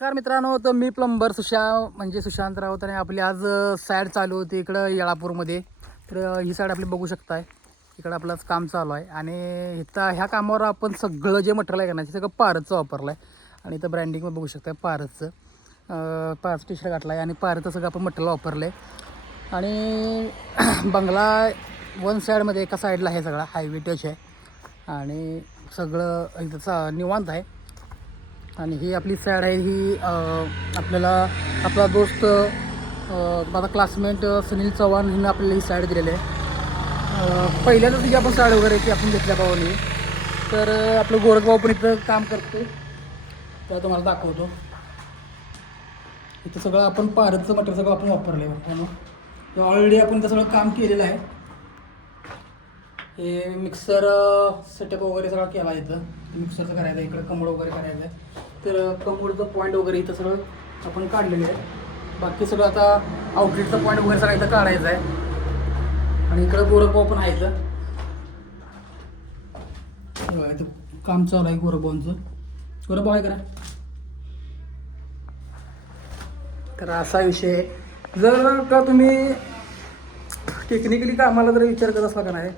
नमस्कार मित्रांनो, तर मी प्लंबर सुशांत राऊत आणि आपली आज साईड चालू होती इकडं येळापूरमध्ये. तर ही साईड आपली बघू शकताय, इकडं आपलंच काम चालू आहे आणि इथं ह्या कामावर आपण सगळं जे मटेरियल आहे का नाही ते सगळं पारचं वापरलं आहे. आणि इथं ब्रँडिंग बघू शकताय पारचं टी शर्ट घातला आहे आणि पारचं सगळं आपण मटेरियल वापरलं आहे. आणि बंगला वन साईडमध्ये एका साईडला आहे, सगळा हायवे टच आहे आणि सगळं इथं निवांत आहे. आणि ही आपली साईड आहे, ही आपल्याला आपला दोस्त माझा क्लासमेट सुनील चव्हाण हिनं आपल्याला ही साईड दिलेली आहे. पहिल्यांदाच जी आपण साईड वगैरे ती आपण घेतल्या भावानी. तर आपलं गोरखभाऊ पण इथं काम करतो, तर तुम्हाला दाखवतो. इथं सगळं आपण पारचं मटेरियल सगळं आपण वापरलं आहे. तर ऑलरेडी आपण इथं सगळं काम केलेलं आहे. हे मिक्सर सेटअप वगैरे सगळं केला आहे. इथं मिक्सरचं करायचं आहे, इकडं कमळ वगैरे करायचं आहे. तर कमोडचं पॉईंट वगैरे इथं सगळं आपण काढलेलं आहे. बाकी सगळं आता आउटलेटचं पॉईंट वगैरे सगळं इथं काढायचं आहे. आणि इकडं गोरखभाऊ पण आहे. इथं काम चालू आहे गोरखभाऊंचं. गोरखभाऊ आहे करा. तर असा विषय आहे. जर का तुम्ही टेक्निकली कामाला जर विचार करत असला का नाही,